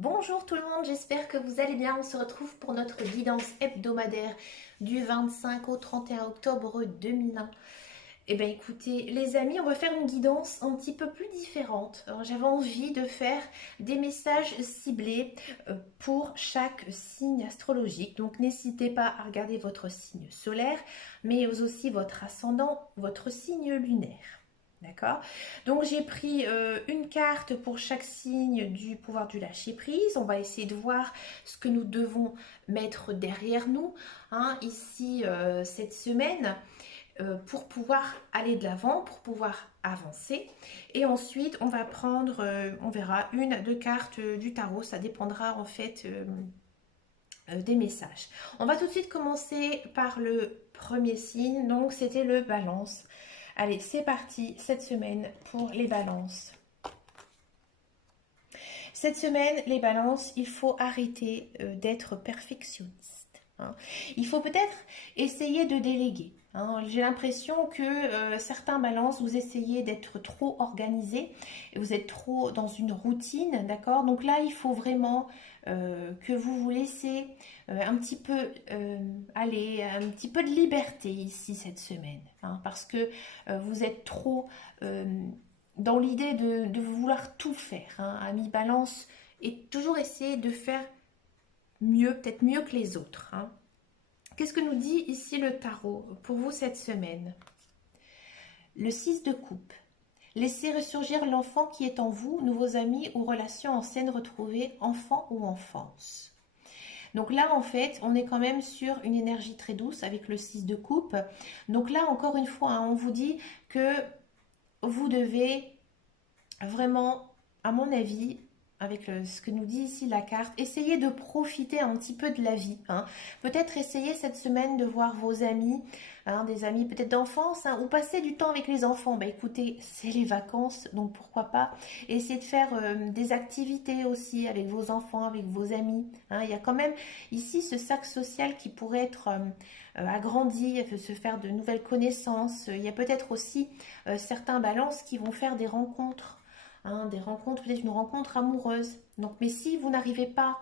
Bonjour tout le monde, j'espère que vous allez bien. On se retrouve pour notre guidance hebdomadaire du 25 au 31 octobre 2001. Eh bien écoutez les amis, on va faire une guidance un petit peu plus différente. J'avais envie de faire des messages ciblés pour chaque signe astrologique. Donc n'hésitez pas à regarder votre signe solaire, mais aussi votre ascendant, votre signe lunaire. D'accord. Donc j'ai pris une carte pour chaque signe du pouvoir du lâcher prise. On va essayer de voir ce que nous devons mettre derrière nous ici cette semaine pour pouvoir aller de l'avant, pour pouvoir avancer. Et ensuite on va prendre, on verra une, deux cartes du tarot. Ça dépendra en fait des messages. On va tout de suite commencer par le premier signe. Donc c'était le Balance. Allez, c'est parti cette semaine pour les balances. Cette semaine, les balances, il faut arrêter d'être perfectionniste. Il faut peut-être essayer de déléguer. J'ai l'impression que certains balances, vous essayez d'être trop organisé et vous êtes trop dans une routine, d'accord? Donc là, il faut vraiment que vous vous laissez un petit peu aller, un petit peu de liberté ici cette semaine, parce que vous êtes trop dans l'idée de vouloir tout faire, ami balance, et toujours essayer de faire mieux, peut-être mieux que les autres. Qu'est-ce que nous dit ici le tarot pour vous cette semaine? Le 6 de coupe. Laissez ressurgir l'enfant qui est en vous, nouveaux amis ou relations anciennes retrouvées, enfant ou enfance. Donc là, en fait, on est quand même sur une énergie très douce avec le 6 de coupe. Donc là, encore une fois, on vous dit que vous devez vraiment, à mon avis, avec ce que nous dit ici la carte, essayez de profiter un petit peu de la vie. Peut-être essayer cette semaine de voir vos amis, des amis peut-être d'enfance, ou passer du temps avec les enfants. Bah écoutez, c'est les vacances, donc pourquoi pas essayer de faire des activités aussi avec vos enfants, avec vos amis. Il y a quand même ici ce cercle social qui pourrait être agrandi, se faire de nouvelles connaissances. Il y a peut-être aussi certains balances qui vont faire des rencontres, des rencontres, peut-être une rencontre amoureuse. Donc, mais si vous n'arrivez pas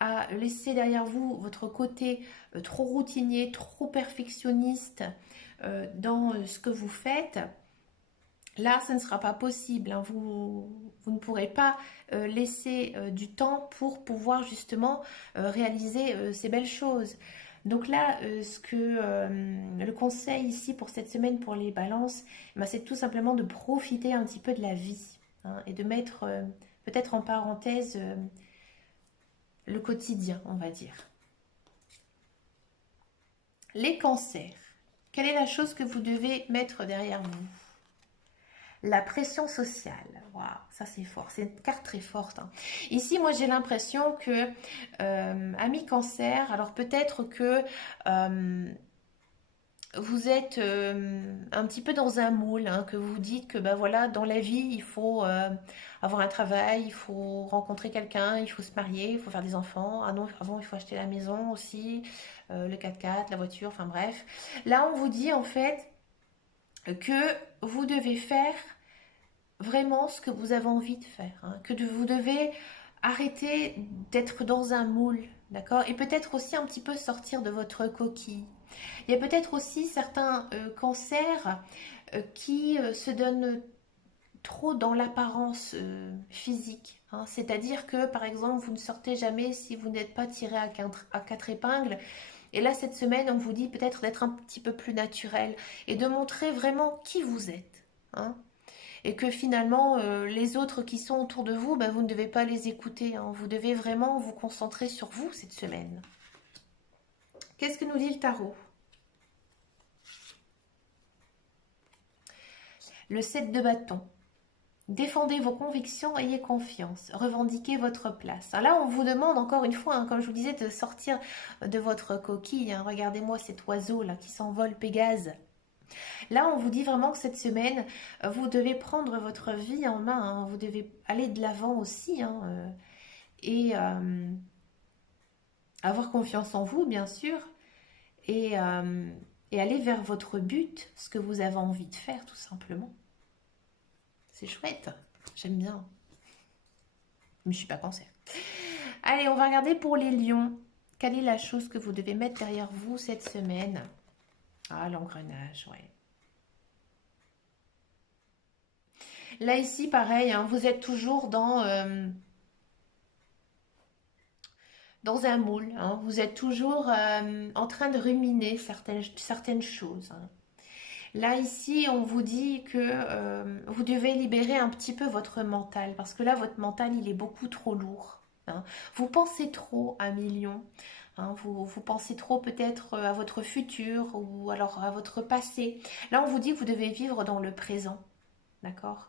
à laisser derrière vous votre côté trop routinier, trop perfectionniste dans ce que vous faites, là, ce ne sera pas possible. Vous ne pourrez pas laisser du temps pour pouvoir justement réaliser ces belles choses. Donc là, le conseil ici pour cette semaine pour les balances, c'est tout simplement de profiter un petit peu de la vie, et de mettre peut-être en parenthèse le quotidien, on va dire. Les cancers. Quelle est la chose que vous devez mettre derrière vous? La pression sociale. Waouh, ça c'est fort. C'est une carte très forte. Ici, moi j'ai l'impression que, ami cancer, alors peut-être que vous êtes un petit peu dans un moule, que vous dites que ben voilà, dans la vie, il faut avoir un travail, il faut rencontrer quelqu'un, il faut se marier, il faut faire des enfants. Ah non, avant, il faut acheter la maison aussi, le 4x4, la voiture, enfin bref. Là, on vous dit en fait que vous devez faire vraiment ce que vous avez envie de faire, vous devez arrêter d'être dans un moule, d'accord? Et peut-être aussi un petit peu sortir de votre coquille. Il y a peut-être aussi certains cancers qui se donnent trop dans l'apparence physique. C'est-à-dire que, par exemple, vous ne sortez jamais si vous n'êtes pas tiré à quatre épingles. Et là, cette semaine, on vous dit peut-être d'être un petit peu plus naturel et de montrer vraiment qui vous êtes. Et que finalement, les autres qui sont autour de vous, vous ne devez pas les écouter. Vous devez vraiment vous concentrer sur vous cette semaine. Qu'est-ce que nous dit le tarot? Le 7 de bâton. Défendez vos convictions, ayez confiance, revendiquez votre place. Alors là, on vous demande encore une fois, comme je vous disais, de sortir de votre coquille. Regardez-moi cet oiseau là qui s'envole, Pégase. Là, on vous dit vraiment que cette semaine, vous devez prendre votre vie en main. Vous devez aller de l'avant aussi, et avoir confiance en vous, bien sûr, et aller vers votre but, ce que vous avez envie de faire, tout simplement. C'est chouette, j'aime bien. Mais je suis pas cancer. Allez, on va regarder pour les lions. Quelle est la chose que vous devez mettre derrière vous cette semaine? Ah, l'engrenage, ouais. Là, ici, pareil, hein, vous êtes toujours dans un moule, hein. Vous êtes toujours en train de ruminer certaines choses, hein. Là, ici, on vous dit que vous devez libérer un petit peu votre mental, parce que là, votre mental, il est beaucoup trop lourd, hein. Vous pensez trop à millions, hein. Vous pensez trop peut-être à votre futur ou alors à votre passé. Là, on vous dit que vous devez vivre dans le présent, d'accord?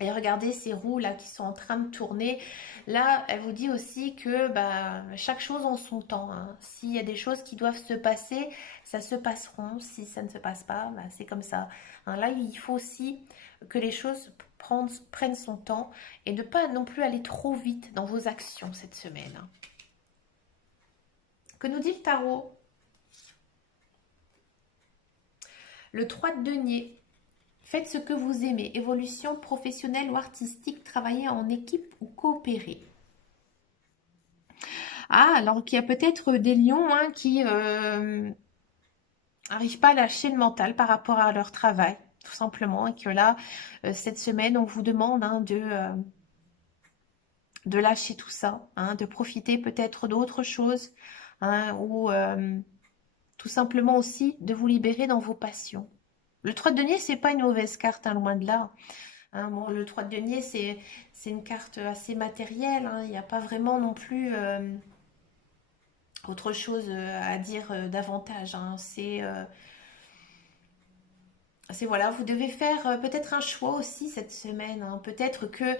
Et regardez ces roues là qui sont en train de tourner. Là, elle vous dit aussi que bah, chaque chose en son temps, hein. S'il y a des choses qui doivent se passer, ça se passeront. Si ça ne se passe pas, bah, c'est comme ça, hein. Là, il faut aussi que les choses prennent son temps et ne pas non plus aller trop vite dans vos actions cette semaine, hein. Que nous dit le tarot? Le 3 de denier. Faites ce que vous aimez. Évolution professionnelle ou artistique, travailler en équipe ou coopérer. Ah, alors qu'il y a peut-être des lions, hein, qui n'arrivent pas à lâcher le mental par rapport à leur travail, tout simplement, et que là, cette semaine, on vous demande, hein, de lâcher tout ça, hein, de profiter peut-être d'autres choses, hein, ou tout simplement aussi de vous libérer dans vos passions. Le 3 de denier, c'est pas une mauvaise carte, hein, loin de là, hein. Bon, le 3 de denier, c'est une carte assez matérielle, hein. Il n'y a pas vraiment non plus autre chose à dire davantage, hein. C'est voilà, vous devez faire peut-être un choix aussi cette semaine, hein. Peut-être que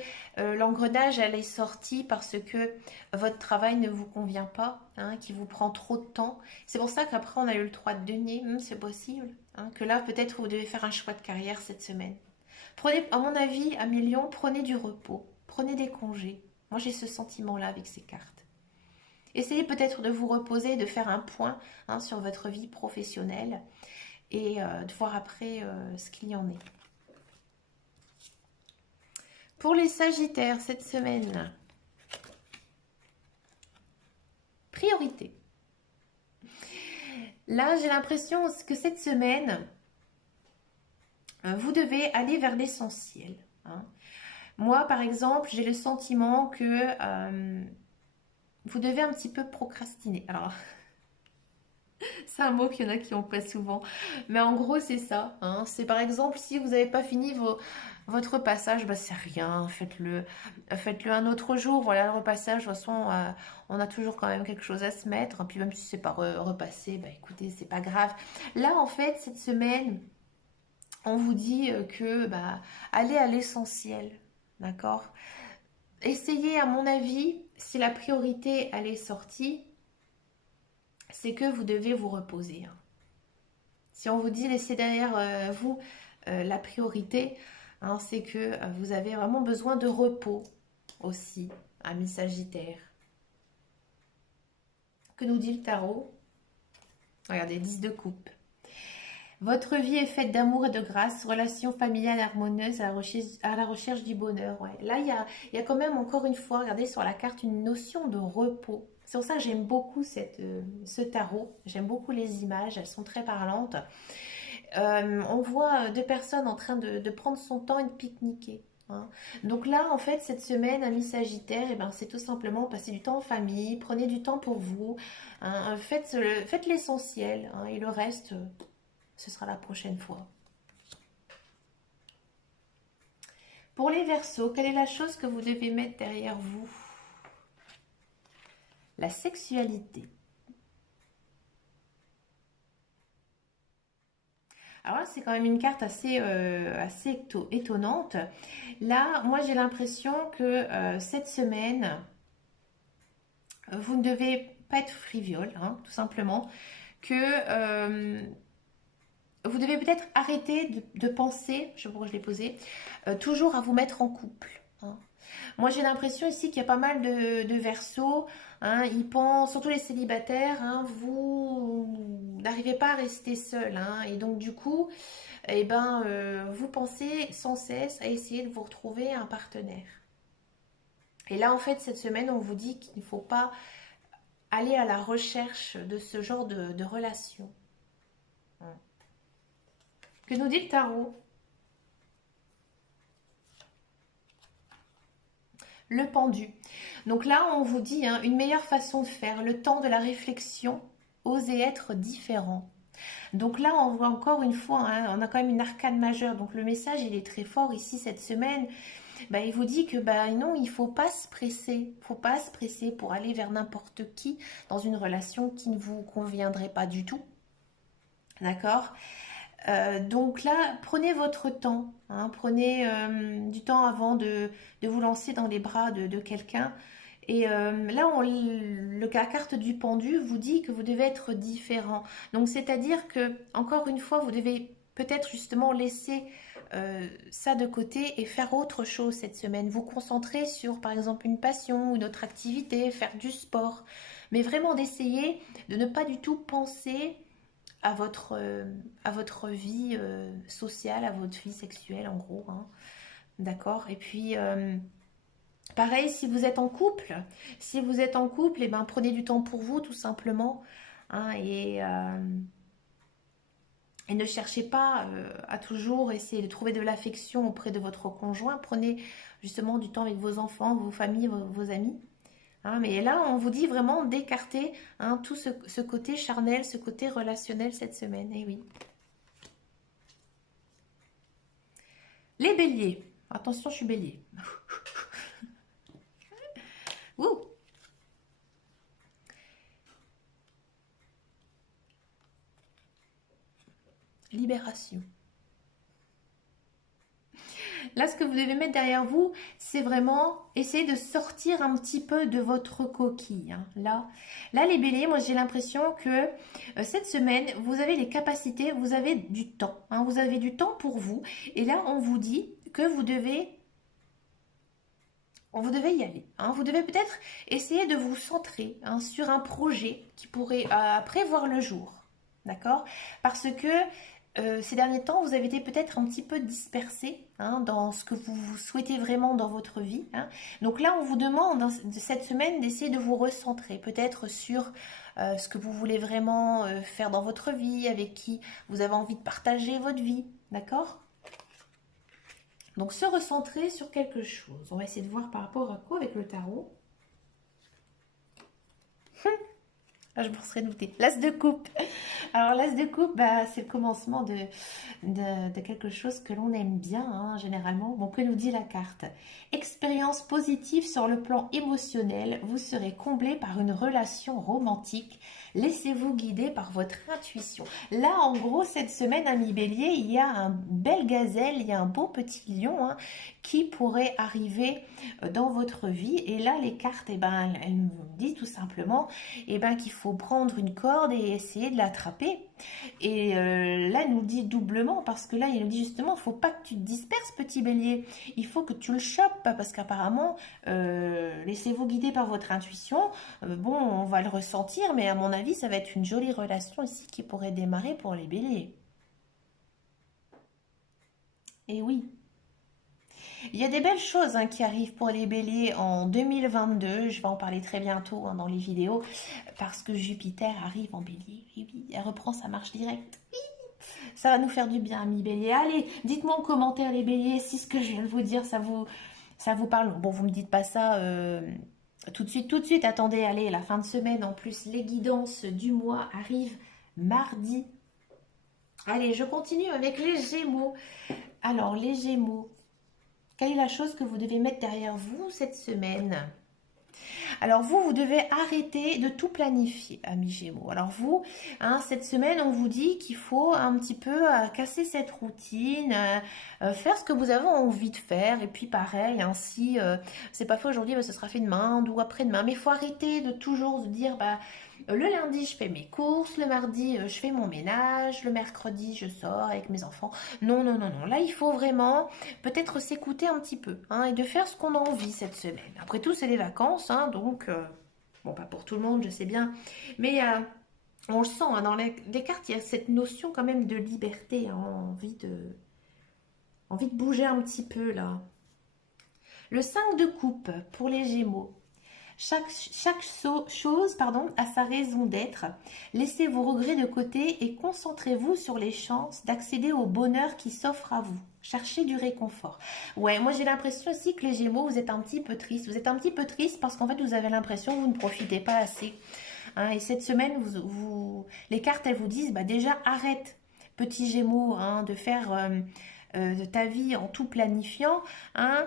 l'engrenage, elle est sortie parce que votre travail ne vous convient pas, hein, qui vous prend trop de temps. C'est pour ça qu'après, on a eu le 3 de denier. C'est possible, hein, que là, peut-être, vous devez faire un choix de carrière cette semaine. Prenez, à mon avis, à millions, prenez du repos. Prenez des congés. Moi, j'ai ce sentiment-là avec ces cartes. Essayez peut-être de vous reposer, de faire un point, hein, sur votre vie professionnelle et de voir après ce qu'il y en est. Pour les Sagittaires, cette semaine, priorité. Là, j'ai l'impression que cette semaine, vous devez aller vers l'essentiel, hein. Moi, par exemple, j'ai le sentiment que vous devez un petit peu procrastiner. Alors, c'est un mot qu'il y en a qui n'ont pas souvent. Mais en gros, c'est ça, hein. C'est par exemple, si vous n'avez pas fini votre repassage, bah, c'est rien, faites-le un autre jour. Voilà, le repassage, de toute façon, on a toujours quand même quelque chose à se mettre. Puis même si c'est pas repassé, bah écoutez, c'est pas grave. Là, en fait, cette semaine, on vous dit que bah, allez à l'essentiel, d'accord? Essayez, à mon avis, si la priorité, elle est sortie, c'est que vous devez vous reposer, hein. Si on vous dit laissez derrière vous la priorité, hein, c'est que vous avez vraiment besoin de repos aussi, amis Sagittaire. Que nous dit le tarot? Regardez, 10 de coupe. Votre vie est faite d'amour et de grâce, relation familiale harmonieuse à la recherche du bonheur. Ouais. Là, il y a quand même, encore une fois, regardez sur la carte, une notion de repos. C'est pour ça que j'aime beaucoup ce tarot. J'aime beaucoup les images, elles sont très parlantes. On voit deux personnes en train de prendre son temps et de pique-niquer, hein. Donc là, en fait, cette semaine, amis Sagittaire, eh ben, c'est tout simplement passer du temps en famille, prenez du temps pour vous, hein, faites l'essentiel, hein, et le reste, ce sera la prochaine fois. Pour les Verseaux, quelle est la chose que vous devez mettre derrière vous? La sexualité. Alors là, c'est quand même une carte assez étonnante. Là, moi, j'ai l'impression que cette semaine, vous ne devez pas être frivole, hein, tout simplement. Que vous devez peut-être arrêter de penser, je sais pas pourquoi je l'ai posé, toujours à vous mettre en couple, hein. Moi, j'ai l'impression ici qu'il y a pas mal de Verseaux, hein, ils pensent, surtout les célibataires, hein, vous n'arrivez pas à rester seul, hein, et donc du coup, eh ben, vous pensez sans cesse à essayer de vous retrouver un partenaire. Et là, en fait, cette semaine, on vous dit qu'il ne faut pas aller à la recherche de ce genre de relation. Que nous dit le tarot? Le pendu. Donc là, on vous dit hein, une meilleure façon de faire, le temps de la réflexion, oser être différent. Donc là, on voit encore une fois, hein, on a quand même une arcane majeure. Donc le message, il est très fort ici cette semaine. Bah, il vous dit que bah, non, il ne faut pas se presser. Il faut pas se presser pour aller vers n'importe qui dans une relation qui ne vous conviendrait pas du tout. D'accord? Donc là, prenez votre temps. Hein, prenez du temps avant de vous lancer dans les bras de quelqu'un. Et là, la carte du pendu vous dit que vous devez être différent. Donc, c'est-à-dire que, encore une fois, vous devez peut-être justement laisser ça de côté et faire autre chose cette semaine. Vous concentrer sur, par exemple, une passion, une autre activité, faire du sport. Mais vraiment d'essayer de ne pas du tout penser à votre vie sociale, à votre vie sexuelle, en gros. Hein. D'accord? Et puis... pareil, si vous êtes en couple, eh ben, prenez du temps pour vous tout simplement. Hein, et ne cherchez pas à toujours essayer de trouver de l'affection auprès de votre conjoint. Prenez justement du temps avec vos enfants, vos familles, vos amis. Hein, mais là, on vous dit vraiment d'écarter hein, tout ce côté charnel, ce côté relationnel cette semaine. Eh oui. Les béliers. Attention, je suis bélier. Ouh. Libération. Là, ce que vous devez mettre derrière vous, c'est vraiment essayer de sortir un petit peu de votre coquille. Hein. Là, les béliers, moi j'ai l'impression que cette semaine, vous avez les capacités, vous avez du temps. Hein, vous avez du temps pour vous. Et là, on vous dit que vous devez y aller. Hein. Vous devez peut-être essayer de vous centrer hein, sur un projet qui pourrait après voir le jour. D'accord? Parce que ces derniers temps, vous avez été peut-être un petit peu dispersé hein, dans ce que vous souhaitez vraiment dans votre vie. Hein. Donc là, on vous demande cette semaine d'essayer de vous recentrer, peut-être sur ce que vous voulez vraiment faire dans votre vie, avec qui vous avez envie de partager votre vie. D'accord? Donc se recentrer sur quelque chose. On va essayer de voir par rapport à quoi avec le tarot. Ah, je m'en serais doutée. L'as de coupe. Alors, l'as de coupe, bah, c'est le commencement de quelque chose que l'on aime bien, hein, généralement. Bon, que nous dit la carte? Expérience positive sur le plan émotionnel. Vous serez comblé par une relation romantique. Laissez-vous guider par votre intuition. Là, en gros, cette semaine, ami Bélier, il y a un bel gazelle, il y a un beau petit lion hein, qui pourrait arriver dans votre vie. Et là, les cartes, eh ben, elles nous disent tout simplement eh ben, qu'il faut prendre une corde et essayer de l'attraper. Et là, il nous dit doublement, parce que là, il nous dit justement, il ne faut pas que tu te disperses, petit bélier. Il faut que tu le chopes, parce qu'apparemment, laissez-vous guider par votre intuition. Bon, on va le ressentir, mais à mon avis, ça va être une jolie relation ici qui pourrait démarrer pour les béliers. Et oui. Il y a des belles choses hein, qui arrivent pour les béliers en 2022. Je vais en parler très bientôt hein, dans les vidéos parce que Jupiter arrive en bélier. Oui, oui, elle reprend sa marche directe. Oui, ça va nous faire du bien, amis béliers. Allez, dites-moi en commentaire les béliers si ce que je viens de vous dire, ça vous parle. Bon, vous me dites pas ça tout de suite, tout de suite. Attendez, allez, la fin de semaine. En plus, les guidances du mois arrivent mardi. Allez, je continue avec les Gémeaux. Alors, les Gémeaux. Quelle est la chose que vous devez mettre derrière vous cette semaine? Alors vous devez arrêter de tout planifier, amis Gémeaux. Alors vous, hein, cette semaine, on vous dit qu'il faut un petit peu casser cette routine, faire ce que vous avez envie de faire. Et puis pareil, ainsi, c'est pas fait aujourd'hui, bah, ce sera fait demain ou après-demain. Mais il faut arrêter de toujours se dire, bah, le lundi, je fais mes courses, le mardi, je fais mon ménage, le mercredi, je sors avec mes enfants. Non, non, non, non. Là, il faut vraiment peut-être s'écouter un petit peu hein, et de faire ce qu'on a envie cette semaine. Après tout, c'est les vacances, hein, donc, bon, pas pour tout le monde, je sais bien, mais on le sent, hein, dans les cartes, il y a cette notion quand même de liberté, hein, envie de bouger un petit peu, là. Le 5 de coupe pour les Gémeaux. Chose a sa raison d'être. Laissez vos regrets de côté et concentrez-vous sur les chances d'accéder au bonheur qui s'offre à vous. Cherchez du réconfort. Ouais, moi j'ai l'impression aussi que les Gémeaux, vous êtes un petit peu triste. Vous êtes un petit peu triste parce qu'en fait, vous avez l'impression que vous ne profitez pas assez. Hein, et cette semaine, les cartes, elles vous disent, bah déjà, arrête, petit Gémeaux, hein, de faire de ta vie en tout planifiant, hein,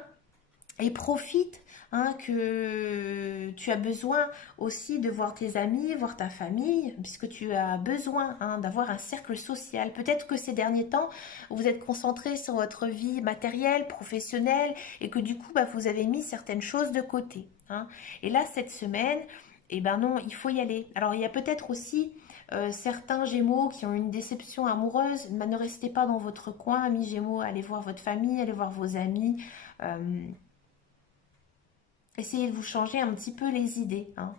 et profite, hein, que tu as besoin aussi de voir tes amis, voir ta famille, puisque tu as besoin, hein, d'avoir un cercle social. Peut-être que ces derniers temps, vous êtes concentré sur votre vie matérielle, professionnelle, et que du coup, bah, vous avez mis certaines choses de côté. Hein. Et là, cette semaine, eh ben non, il faut y aller. Alors, il y a peut-être aussi certains Gémeaux qui ont une déception amoureuse. Mais ne restez pas dans votre coin, amis Gémeaux. Allez voir votre famille, allez voir vos amis. Essayez de vous changer un petit peu les idées. Hein.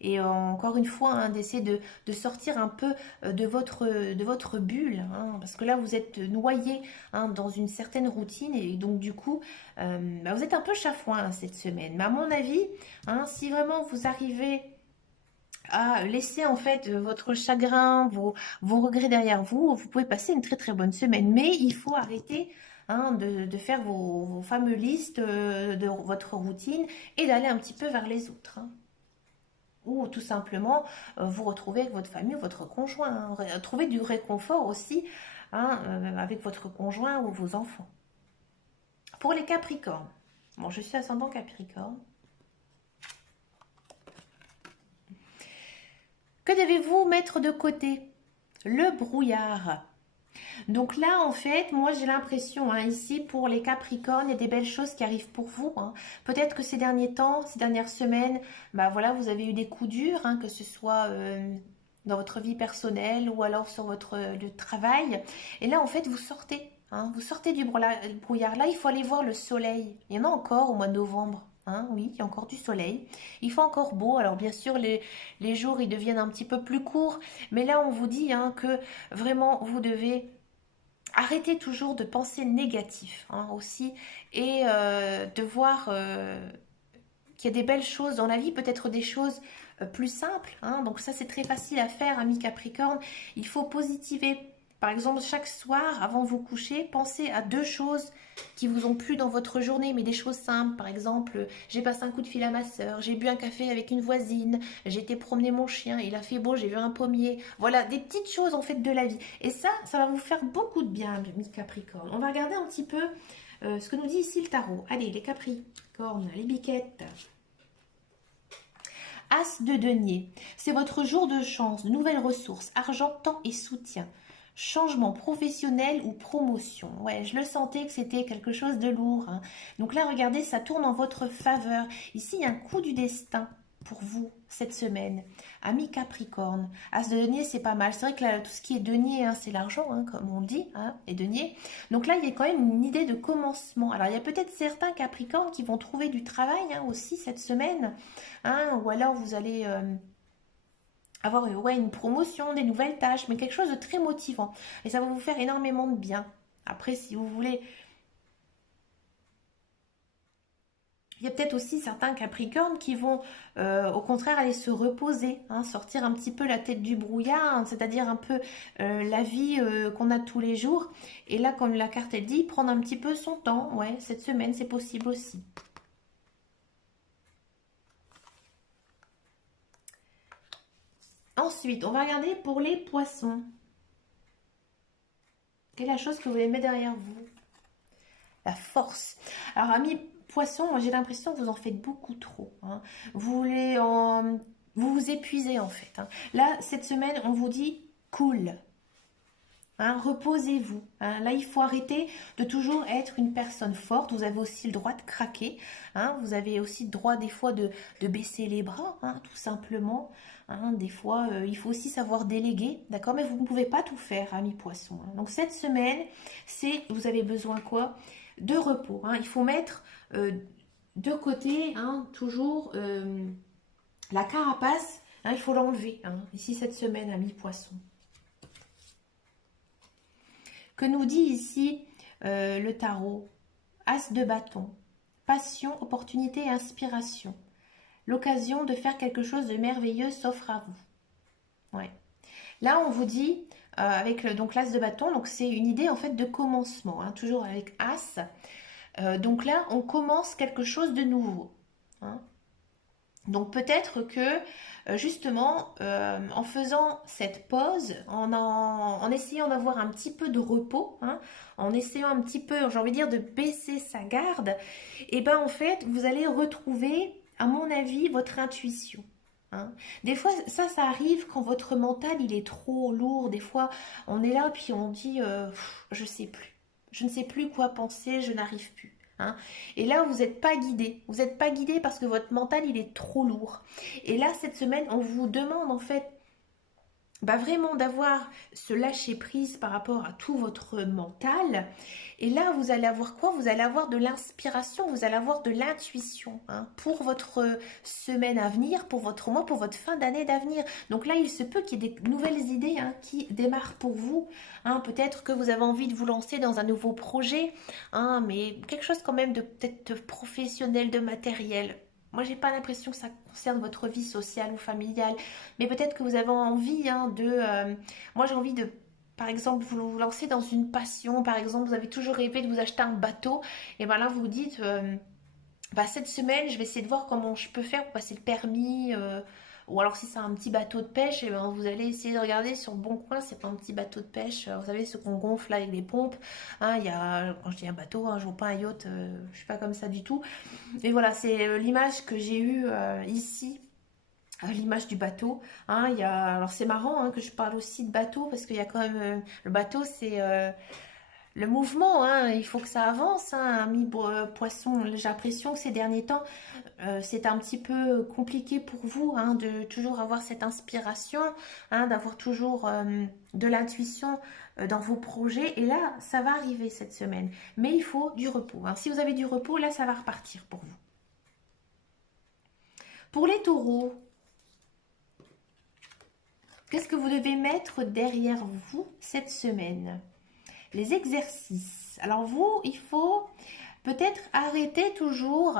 Et encore une fois, hein, d'essayer de sortir un peu de votre bulle. Hein, parce que là, vous êtes noyé, hein, dans une certaine routine. Et donc, du coup, bah, vous êtes un peu chafouin, hein, cette semaine. Mais à mon avis, hein, si vraiment vous arrivez à laisser en fait votre chagrin, vos regrets derrière vous, vous pouvez passer une très très bonne semaine. Mais il faut arrêter, hein, de faire vos fameuses listes de votre routine et d'aller un petit peu vers les autres. Hein. Ou tout simplement vous retrouver avec votre famille ou votre conjoint. Hein. Trouver du réconfort aussi, hein, avec votre conjoint ou vos enfants. Pour les Capricornes, bon, je suis ascendant Capricorne. Que devez-vous mettre de côté? Le brouillard. Donc là, en fait, moi j'ai l'impression, hein, ici, pour les Capricornes, il y a des belles choses qui arrivent pour vous. Hein. Peut-être que ces derniers temps, ces dernières semaines, bah voilà, vous avez eu des coups durs, hein, que ce soit dans votre vie personnelle ou alors sur votre lieu de travail. Et là, en fait, vous sortez. Hein, vous sortez du brouillard. Là, il faut aller voir le soleil. Il y en a encore au mois de novembre. Hein, oui, il y a encore du soleil. Il fait encore beau. Alors, bien sûr, les jours, ils deviennent un petit peu plus courts. Mais là, on vous dit, hein, que vraiment, vous devez arrêter toujours de penser négatif, hein, aussi, et de voir qu'il y a des belles choses dans la vie, peut-être des choses plus simples. Hein, donc ça, c'est très facile à faire, ami Capricorne. Il faut positiver. Par exemple, chaque soir, avant de vous coucher, pensez à deux choses qui vous ont plu dans votre journée, mais des choses simples. Par exemple, j'ai passé un coup de fil à ma soeur, j'ai bu un café avec une voisine, j'ai été promener mon chien, il a fait beau, j'ai vu un pommier. Voilà, des petites choses en fait de la vie. Et ça va vous faire beaucoup de bien, ami Capricorne. On va regarder un petit peu ce que nous dit ici le tarot. Allez, les Capricornes, les biquettes. As de denier, c'est votre jour de chance, de nouvelles ressources, argent, temps et soutien. Changement professionnel ou promotion. Ouais, je le sentais que c'était quelque chose de lourd. Hein. Donc là, regardez, ça tourne en votre faveur. Ici, il y a un coup du destin pour vous cette semaine. Ami Capricorne. As de denier, c'est pas mal. C'est vrai que là, tout ce qui est denier, hein, c'est l'argent, hein, comme on dit, hein, et denier. Donc là, il y a quand même une idée de commencement. Alors, il y a peut-être certains Capricornes qui vont trouver du travail, hein, aussi cette semaine. Hein, ou alors, vous allez avoir, ouais, une promotion, des nouvelles tâches, mais quelque chose de très motivant. Et ça va vous faire énormément de bien. Après, si vous voulez... Il y a peut-être aussi certains Capricornes qui vont, au contraire, aller se reposer, hein, sortir un petit peu la tête du brouillard, hein, c'est-à-dire un peu la vie qu'on a tous les jours. Et là, comme la carte elle dit, prendre un petit peu son temps. Ouais, cette semaine, c'est possible aussi. Ensuite, on va regarder pour les poissons. Quelle est la chose que vous aimez derrière vous? La force. Alors, amis poissons, moi j'ai l'impression que vous en faites beaucoup trop. Hein. Vous voulez vous vous épuisez en fait. Hein. Là, cette semaine, on vous dit cool. Hein, reposez-vous. Hein. Là, il faut arrêter de toujours être une personne forte. Vous avez aussi le droit de craquer. Hein. Vous avez aussi le droit des fois de baisser les bras, hein, tout simplement. Hein. Des fois, il faut aussi savoir déléguer, d'accord? Mais vous ne pouvez pas tout faire, amis poissons. Hein. Donc cette semaine, vous avez besoin quoi? De repos. Hein. Il faut mettre de côté, hein, toujours la carapace. Hein, il faut l'enlever. Hein, ici cette semaine, amis poissons. Que nous dit ici le tarot? As de bâton. passion, opportunité et inspiration. L'occasion de faire quelque chose de merveilleux s'offre à vous. Ouais. Là, on vous dit, avec donc l'as de bâton, donc c'est une idée en fait de commencement, hein, toujours avec as. Donc là, on commence quelque chose de nouveau. Hein. Donc peut-être que justement, en faisant cette pause, en essayant d'avoir un petit peu de repos, hein, en essayant un petit peu, j'ai envie de dire, de baisser sa garde, et ben en fait, vous allez retrouver, à mon avis, votre intuition. Hein. Des fois, ça arrive quand votre mental, il est trop lourd. Des fois, on est là, puis on dit, je sais plus. Je ne sais plus quoi penser, je n'arrive plus. Hein. Et là, vous n'êtes pas guidé. Vous n'êtes pas guidé parce que votre mental, il est trop lourd. Et là, cette semaine, on vous demande en fait vraiment d'avoir ce lâcher prise par rapport à tout votre mental. Et là, vous allez avoir quoi? Vous allez avoir de l'inspiration, vous allez avoir de l'intuition, hein, pour votre semaine à venir, pour votre mois, pour votre fin d'année d'avenir. Donc là, il se peut qu'il y ait des nouvelles idées, hein, qui démarrent pour vous. Hein. Peut-être que vous avez envie de vous lancer dans un nouveau projet, hein, mais quelque chose quand même de peut-être professionnel, de matériel. Moi, j'ai pas l'impression que ça concerne votre vie sociale ou familiale, mais peut-être que vous avez envie, hein, moi, j'ai envie de, par exemple, vous lancer dans une passion. Par exemple, vous avez toujours rêvé de vous acheter un bateau. Et ben là, vous vous dites, cette semaine, je vais essayer de voir comment je peux faire pour passer le permis. Ou alors, si c'est un petit bateau de pêche, et ben, vous allez essayer de regarder sur le bon coin. C'est pas un petit bateau de pêche. Vous savez, ce qu'on gonfle là avec les pompes. Hein, il y a, quand je dis un bateau, hein, je vois pas un yacht. Je suis pas comme ça du tout. Et voilà, c'est l'image que j'ai eue ici, l'image du bateau. Hein, alors c'est marrant, hein, que je parle aussi de bateau parce qu'il y a quand même le bateau, c'est le mouvement. Hein, il faut que ça avance. Hein, poisson, j'ai l'impression que ces derniers temps, c'est un petit peu compliqué pour vous, hein, de toujours avoir cette inspiration, hein, d'avoir toujours de l'intuition dans vos projets. Et là, ça va arriver cette semaine. Mais il faut du repos. Hein. Si vous avez du repos, là, ça va repartir pour vous. Pour les taureaux, qu'est-ce que vous devez mettre derrière vous cette semaine? Les exercices. Alors vous, il faut peut-être arrêter toujours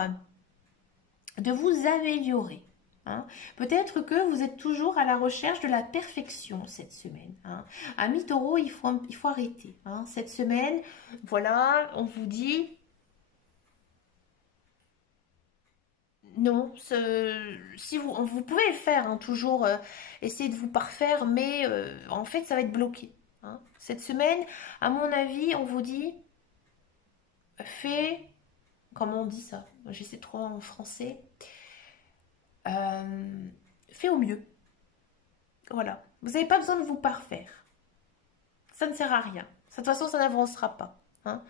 de vous améliorer. Hein. Peut-être que vous êtes toujours à la recherche de la perfection cette semaine. Hein. Amis taureaux, il faut arrêter. Hein. Cette semaine, voilà, on vous dit... Non, si vous pouvez le faire, hein, toujours essayer de vous parfaire, mais en fait, ça va être bloqué. Hein. Cette semaine, à mon avis, on vous dit, fais, comment on dit ça? J'essaie trop en français. Fais au mieux. Voilà. Vous n'avez pas besoin de vous parfaire. Ça ne sert à rien. De toute façon, ça n'avancera pas. Hein.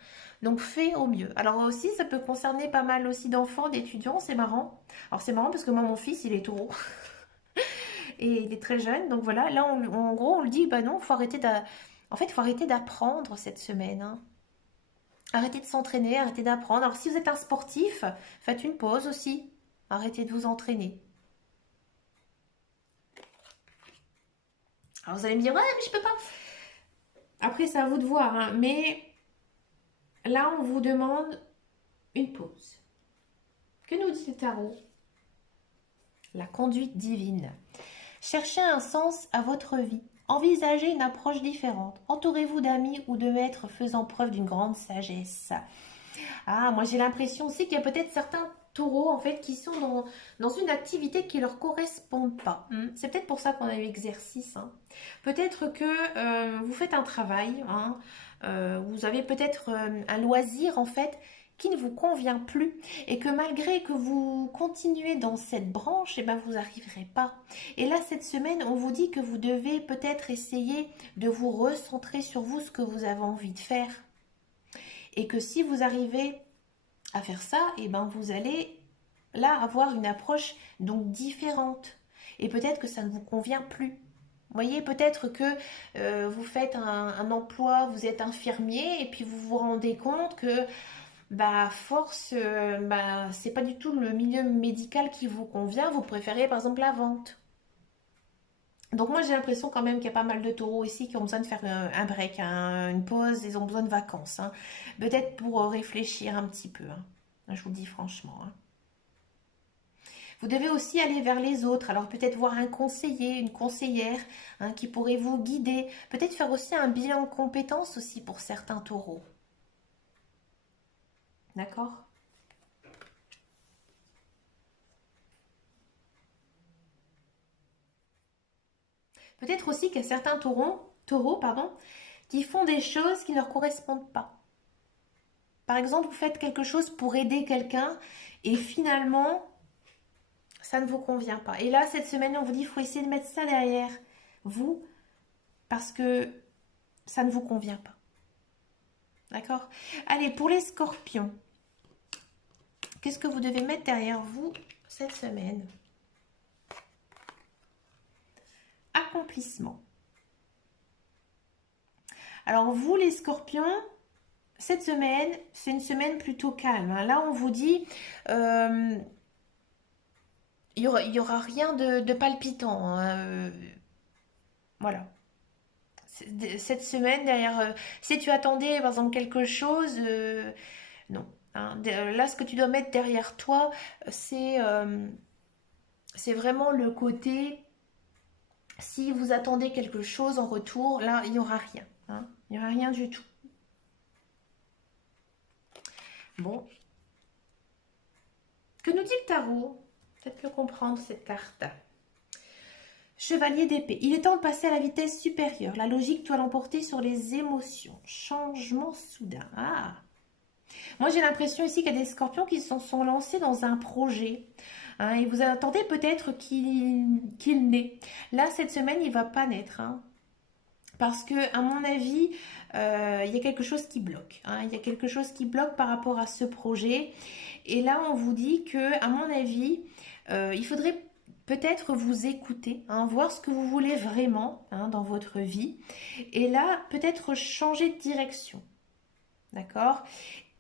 Donc, fais au mieux. Alors aussi, ça peut concerner pas mal aussi d'enfants, d'étudiants, c'est marrant. Alors, c'est marrant parce que moi, mon fils, il est taureau. Et il est très jeune. Donc voilà, là, en gros, on lui dit, bah non, faut arrêter en fait, il faut arrêter d'apprendre cette semaine. Hein. Arrêtez de s'entraîner, arrêtez d'apprendre. Alors, si vous êtes un sportif, faites une pause aussi. Arrêtez de vous entraîner. Alors, vous allez me dire, ouais, mais je peux pas. Après, c'est à vous de voir. Hein. Mais là, on vous demande une pause. Que nous dit le tarot? La conduite divine. Cherchez un sens à votre vie. Envisagez une approche différente. Entourez-vous d'amis ou de maîtres faisant preuve d'une grande sagesse. Ah, moi j'ai l'impression aussi qu'il y a peut-être certains taureaux en fait qui sont dans une activité qui ne leur correspond pas. C'est peut-être pour ça qu'on a eu exercice. Hein. Peut-être que vous faites un travail, hein, vous avez peut-être un loisir en fait qui ne vous convient plus et que malgré que vous continuez dans cette branche, eh ben vous n'arriverez pas. Et là, cette semaine, on vous dit que vous devez peut-être essayer de vous recentrer sur vous, ce que vous avez envie de faire. Et que si vous arrivez à faire ça, eh ben vous allez là avoir une approche donc différente. Et peut-être que ça ne vous convient plus. Vous voyez, peut-être que vous faites un emploi, vous êtes infirmier et puis vous vous rendez compte que à force, c'est pas du tout le milieu médical qui vous convient. Vous préférez par exemple la vente. Donc moi j'ai l'impression quand même qu'il y a pas mal de taureaux ici qui ont besoin de faire un break, hein, une pause, ils ont besoin de vacances. Hein. Peut-être pour réfléchir un petit peu. Hein. Je vous le dis franchement. Hein. Vous devez aussi aller vers les autres. Alors peut-être voir un conseiller, une conseillère hein, qui pourrait vous guider. Peut-être faire aussi un bilan de compétences aussi pour certains taureaux. D'accord? Peut-être aussi qu'il y a certains taureaux, pardon, qui font des choses qui ne leur correspondent pas. Par exemple, vous faites quelque chose pour aider quelqu'un et finalement, ça ne vous convient pas. Et là, cette semaine, on vous dit, il faut essayer de mettre ça derrière vous parce que ça ne vous convient pas. D'accord? Allez, pour les scorpions, qu'est-ce que vous devez mettre derrière vous cette semaine? Accomplissement. Alors vous, les scorpions, cette semaine, c'est une semaine plutôt calme. Hein. Là, on vous dit, il y aura rien de palpitant. Hein. Voilà. Cette semaine, derrière, si tu attendais par exemple quelque chose, non. Hein. Là, ce que tu dois mettre derrière toi, c'est vraiment le côté, si vous attendez quelque chose en retour, là, il n'y aura rien. Hein. Il n'y aura rien du tout. Bon. Que nous dit le tarot? Peut-être le comprendre cette carte. Chevalier d'épée. Il est temps de passer à la vitesse supérieure. La logique doit l'emporter sur les émotions. Changement soudain. Ah. Moi, j'ai l'impression ici qu'il y a des scorpions qui se sont lancés dans un projet. Hein, et vous attendez peut-être qu'il naît. Là, cette semaine, il ne va pas naître. Hein, parce que, à mon avis, il y a quelque chose qui bloque. Hein, il y a quelque chose qui bloque par rapport à ce projet. Et là, on vous dit que, à mon avis, il faudrait peut-être vous écouter, hein, voir ce que vous voulez vraiment hein, dans votre vie. Et là, peut-être changer de direction. D'accord?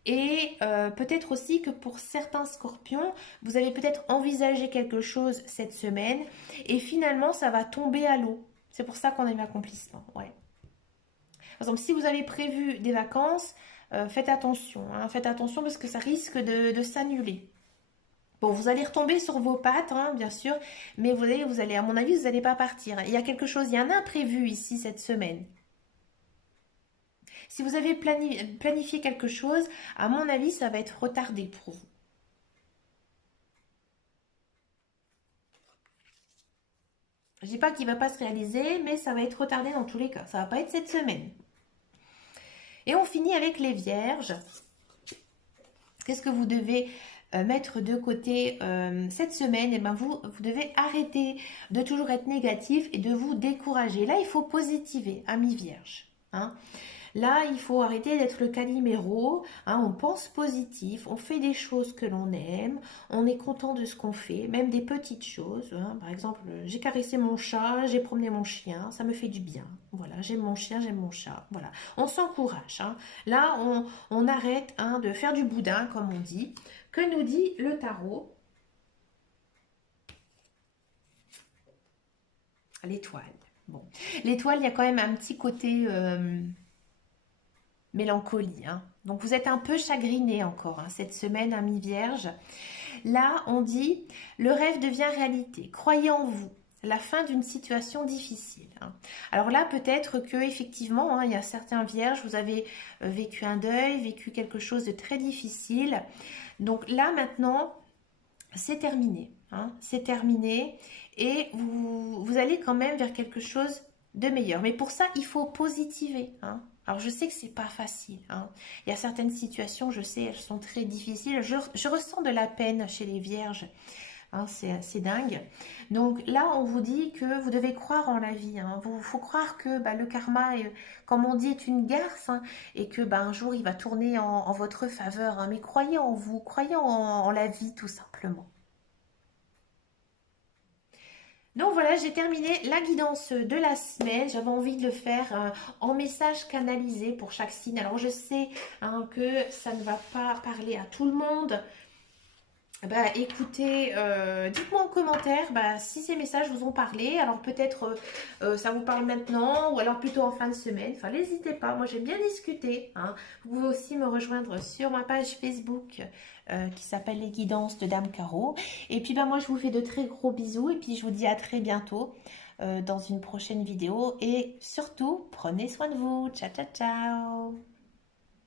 Et peut-être aussi que pour certains scorpions, vous avez peut-être envisagé quelque chose cette semaine et finalement, ça va tomber à l'eau. C'est pour ça qu'on a eu l'accomplissement. Ouais. Par exemple, si vous avez prévu des vacances, faites attention. Hein, faites attention parce que ça risque de s'annuler. Bon, vous allez retomber sur vos pattes, hein, bien sûr, mais vous allez, à mon avis, vous n'allez pas partir. Il y a quelque chose, il y a un imprévu ici cette semaine. Si vous avez planifié quelque chose, à mon avis, ça va être retardé pour vous. Je ne dis pas qu'il ne va pas se réaliser, mais ça va être retardé dans tous les cas. Ça ne va pas être cette semaine. Et on finit avec les vierges. Qu'est-ce que vous devez mettre de côté cette semaine? Eh bien, vous devez arrêter de toujours être négatif et de vous décourager. Là, il faut positiver, amis vierges. Hein. Là, il faut arrêter d'être le caliméro, hein, on pense positif, on fait des choses que l'on aime, on est content de ce qu'on fait, même des petites choses. Hein. Par exemple, j'ai caressé mon chat, j'ai promené mon chien, ça me fait du bien. Voilà, j'aime mon chien, j'aime mon chat. Voilà, on s'encourage. Hein. Là, on arrête hein, de faire du boudin, comme on dit. Que nous dit le tarot? L'étoile. Bon, l'étoile, il y a quand même un petit côté... mélancolie. Hein. Donc vous êtes un peu chagriné encore hein, cette semaine, amis vierges. Là, on dit, le rêve devient réalité. Croyez en vous. La fin d'une situation difficile. Hein. Alors là, peut-être que effectivement, hein, il y a certains vierges, vous avez vécu un deuil, vécu quelque chose de très difficile. Donc là, maintenant, c'est terminé. Hein, c'est terminé. Et vous allez quand même vers quelque chose de meilleur. Mais pour ça, il faut positiver. Hein. Alors, je sais que c'est pas facile. Hein. Il y a certaines situations, je sais, elles sont très difficiles. Je ressens de la peine chez les vierges. Hein, c'est assez dingue. Donc là, on vous dit que vous devez croire en la vie. Il faut croire que bah, le karma, comme on dit, est une garce hein, et que bah, un jour, il va tourner en votre faveur. Hein. Mais croyez en vous, croyez en la vie, tout simplement. Donc voilà, j'ai terminé la guidance de la semaine. J'avais envie de le faire en message canalisé pour chaque signe. Alors je sais hein, que ça ne va pas parler à tout le monde. Bah écoutez, dites-moi en commentaire si ces messages vous ont parlé. Alors peut-être ça vous parle maintenant ou alors plutôt en fin de semaine. Enfin n'hésitez pas, moi j'aime bien discuter. Hein. Vous pouvez aussi me rejoindre sur ma page Facebook qui s'appelle Les Guidances de Dame Caro. Et puis, moi, je vous fais de très gros bisous et puis je vous dis à très bientôt dans une prochaine vidéo. Et surtout, prenez soin de vous. Ciao, ciao, ciao!